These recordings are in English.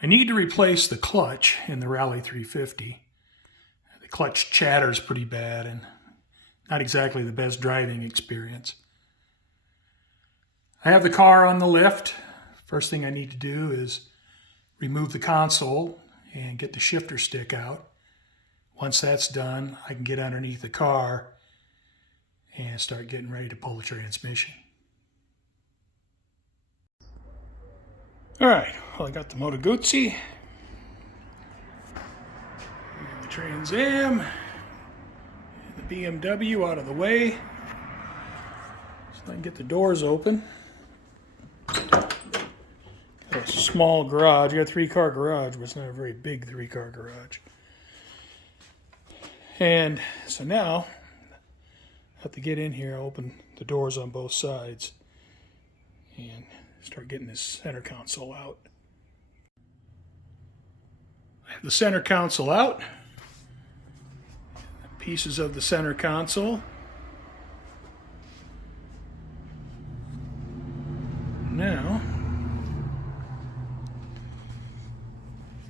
I need to replace the clutch in the Rallye 350. The clutch chatters pretty bad and not exactly the best driving experience. I have the car on the lift. First thing I need to do is remove the console and get the shifter stick out. Once that's done, I can get underneath the car and start getting ready to pull the transmission. All right, well, I got the Moto Guzzi, and the Trans Am, and the BMW out of the way, so I can get the doors open. Got a small garage. I got a 3-car garage, but it's not a very big 3-car garage. And so now, I have to get in here, open the doors on both sides, and start getting this center console out. I have the center console out. Pieces of the center console. Now,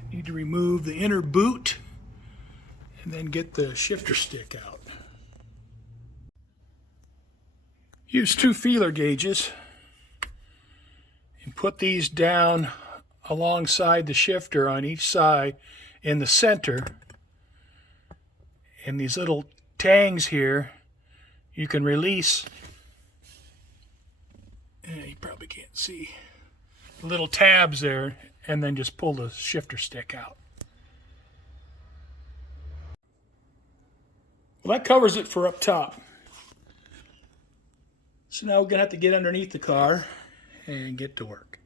I need to remove the inner boot and then get the shifter stick out. Use 2 feeler gauges and put these down alongside the shifter on each side in the center. And these little tangs here, you can release, you probably can't see, the little tabs there, and then just pull the shifter stick out. Well, that covers it for up top. So now we're going to have to get underneath the car and get to work.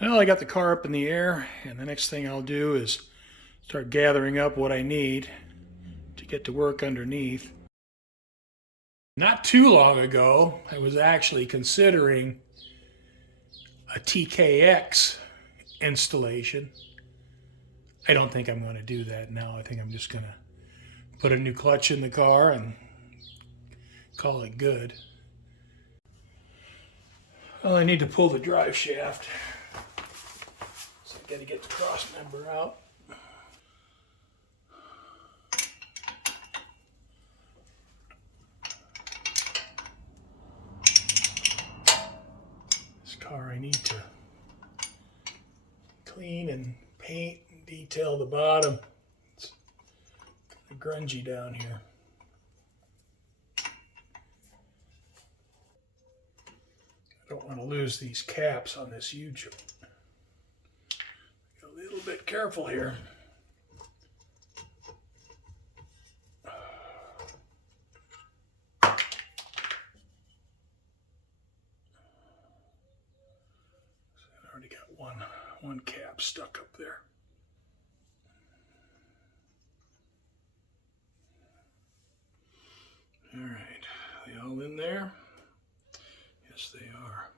Well, I got the car up in the air, and the next thing I'll do is start gathering up what I need to get to work underneath. Not too long ago, I was actually considering a TKX installation. I don't think I'm going to do that now. I think I'm just going to put a new clutch in the car and call it good. Well, I need to pull the drive shaft, so I got to get the cross member out. This car I need to clean and paint and detail the bottom. It's kind of grungy down here. I don't want to lose these caps on this U-joint. Be a little bit careful here. I already got one cap stuck up there. All right, are they all in there? Yes, they are.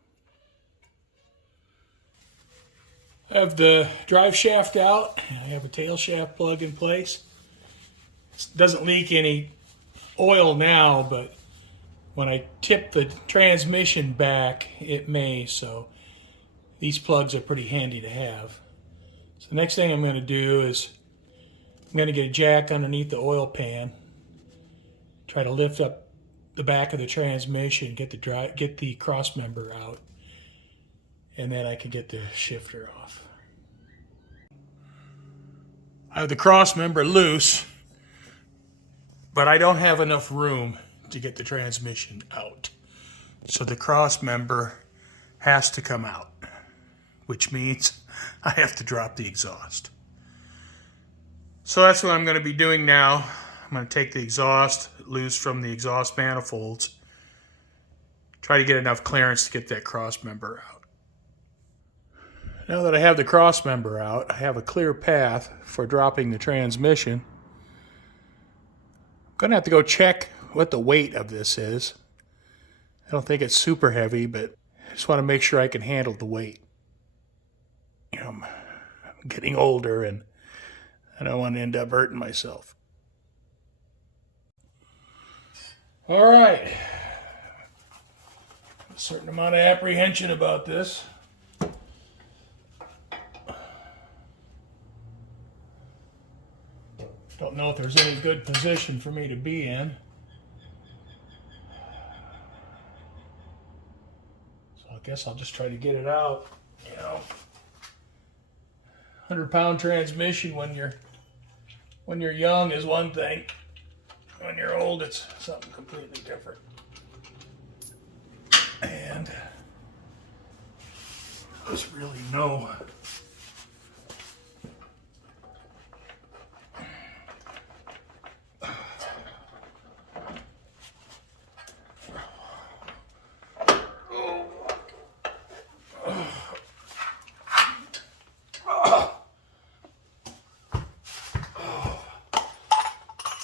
I have the drive shaft out, and I have a tail shaft plug in place. It doesn't leak any oil now, but when I tip the transmission back, it may, so these plugs are pretty handy to have. So the next thing I'm going to do is I'm going to get a jack underneath the oil pan, try to lift up the back of the transmission, get the cross member out, and then I can get the shifter off. I have the cross member loose, but I don't have enough room to get the transmission out. So the cross member has to come out, which means I have to drop the exhaust. So that's what I'm going to be doing now. I'm going to take the exhaust loose from the exhaust manifolds, try to get enough clearance to get that cross member out. Now that I have the cross member out, I have a clear path for dropping the transmission. I'm going to have to go check what the weight of this is. I don't think it's super heavy, but I just want to make sure I can handle the weight. You know, I'm getting older and I don't want to end up hurting myself. All right. A certain amount of apprehension about this. know if there's any good position for me to be in. So I guess I'll just try to get it out. You know, 100-pound transmission when you're young is one thing. When you're old, it's something completely different. And there's really no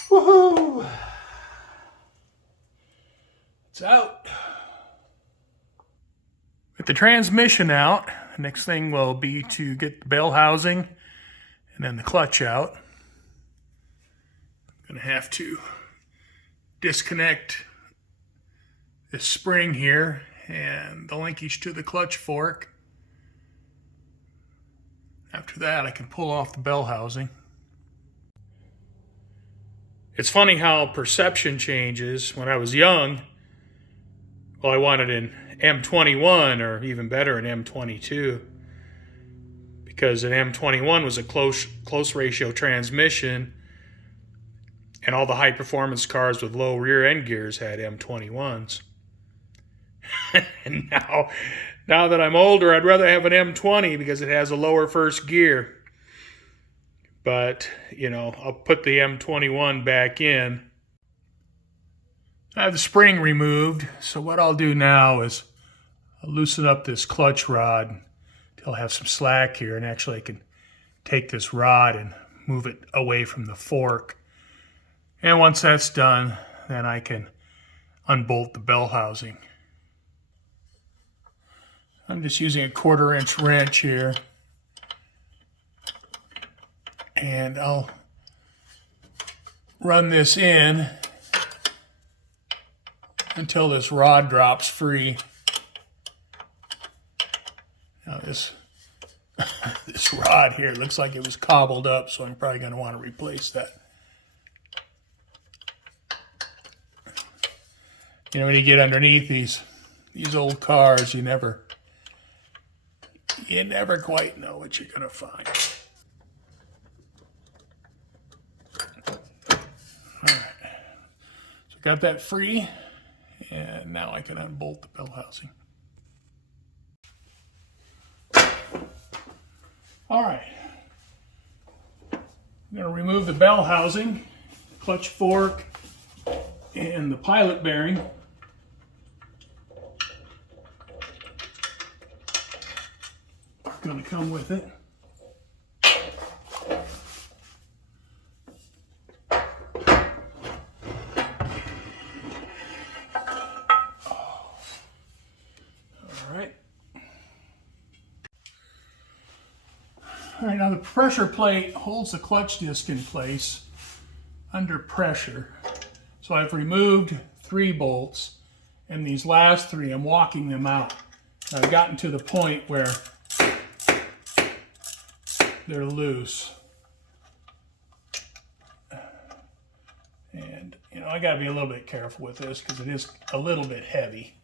woohoo! It's out. With the transmission out, the next thing will be to get the bell housing and then the clutch out. I'm going to have to disconnect this spring here and the linkage to the clutch fork. After that, I can pull off the bell housing. It's funny how perception changes. When I was young, well, I wanted an M21 or even better, an M22, because an M21 was a close ratio transmission, and all the high performance cars with low rear end gears had M21s. And now that I'm older, I'd rather have an M20 because it has a lower first gear. But, you know, I'll put the M21 back in. I have the spring removed, so what I'll do now is I'll loosen up this clutch rod till I have some slack here, and actually I can take this rod and move it away from the fork. And once that's done, then I can unbolt the bell housing. I'm just using a 1/4-inch wrench here. And I'll run this in until this rod drops free. Now this rod here looks like it was cobbled up, so I'm probably going to want to replace that. You know, when you get underneath these old cars, you never quite know what you're going to find. Got that free, and now I can unbolt the bell housing. All right, I'm going to remove the bell housing, clutch fork, and the pilot bearing. Are going to come with it. All right, now the pressure plate holds the clutch disc in place under pressure. So I've removed 3 bolts, and these last 3, I'm walking them out. I've gotten to the point where they're loose. And, you know, I got to be a little bit careful with this because it is a little bit heavy.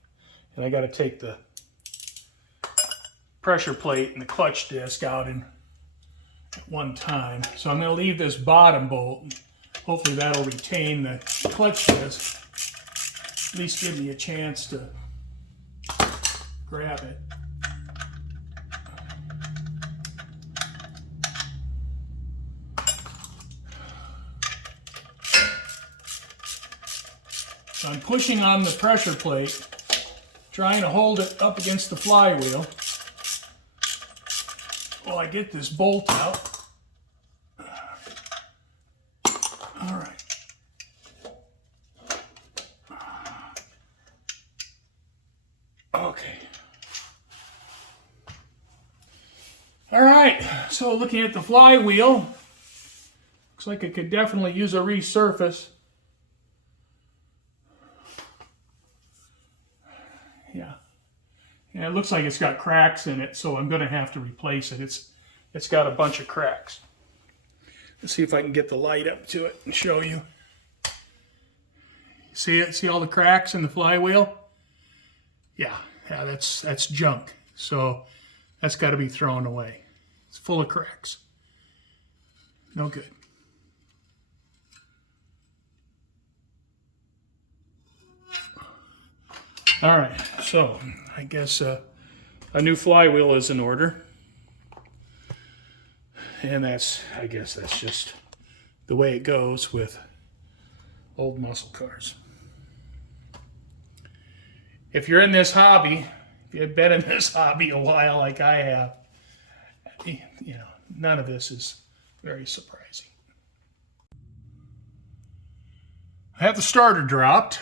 And I got to take the pressure plate and the clutch disc out at one time. So I'm going to leave this bottom bolt. Hopefully that'll retain the clutch disc. At least give me a chance to grab it. So I'm pushing on the pressure plate, trying to hold it up against the flywheel while I get this bolt out. All right. Okay. All right, so looking at the flywheel, looks like it could definitely use a resurface. Yeah, it looks like it's got cracks in it, so I'm going to have to replace it. It's got a bunch of cracks. Let's see if I can get the light up to it and show you. See it? See all the cracks in the flywheel? Yeah, that's junk. So that's got to be thrown away. It's full of cracks. No good. All right, so I guess a new flywheel is in order. And I guess that's just the way it goes with old muscle cars. If you're in this hobby, if you've been in this hobby a while like I have, you know, none of this is very surprising. I have the starter dropped.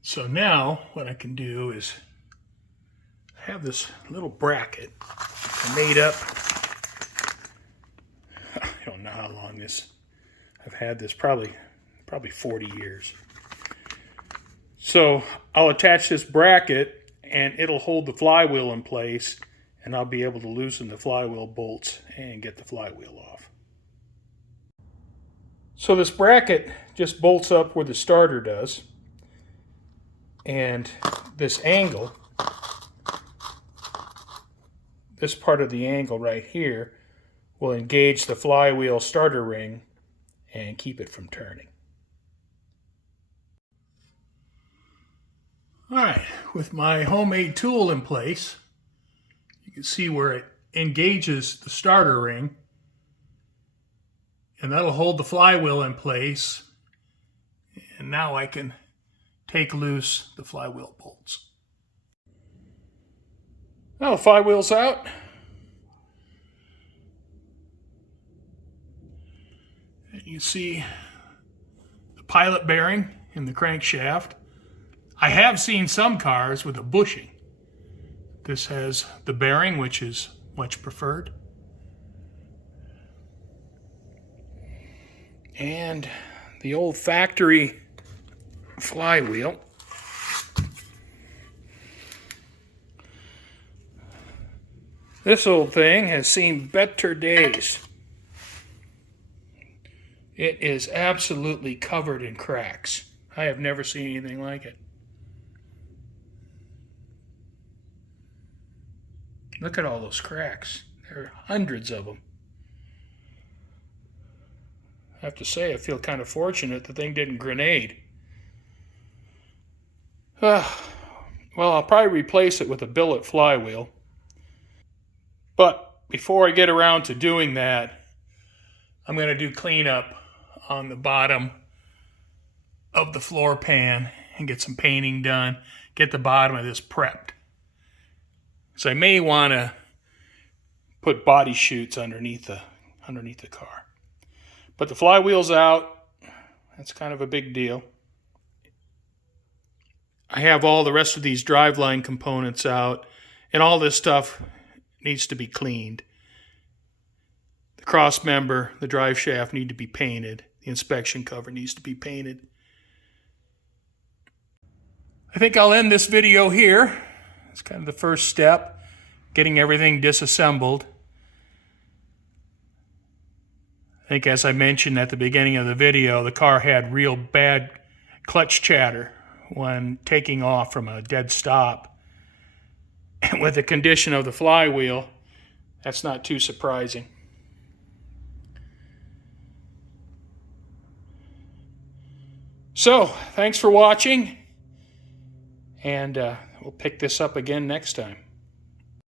So now what I can do is I have this little bracket made up. I don't know how long I've had this, probably 40 years. So I'll attach this bracket and it'll hold the flywheel in place, and I'll be able to loosen the flywheel bolts and get the flywheel off. So this bracket just bolts up where the starter does, and this angle, this part of the angle right here, will engage the flywheel starter ring and keep it from turning. All right, with my homemade tool in place, you can see where it engages the starter ring, and that'll hold the flywheel in place. And now I can take loose the flywheel bolts. Now the flywheel's out. And you see the pilot bearing in the crankshaft. I have seen some cars with a bushing. This has the bearing, which is much preferred. And the old factory flywheel. This old thing has seen better days. It is absolutely covered in cracks. I have never seen anything like it. Look at all those cracks. There are hundreds of them. I have to say, I feel kind of fortunate the thing didn't grenade. Well, I'll probably replace it with a billet flywheel. But before I get around to doing that, I'm going to do cleanup on the bottom of the floor pan and get some painting done, get the bottom of this prepped. So I may want to put body chutes underneath the car. But the flywheel's out. That's kind of a big deal. I have all the rest of these driveline components out, and all this stuff needs to be cleaned. The cross member, the drive shaft need to be painted. The inspection cover needs to be painted. I think I'll end this video here. It's kind of the first step, getting everything disassembled. I think, as I mentioned at the beginning of the video, the car had real bad clutch chatter when taking off from a dead stop. And with the condition of the flywheel, that's not too surprising. So, thanks for watching, and we'll pick this up again next time.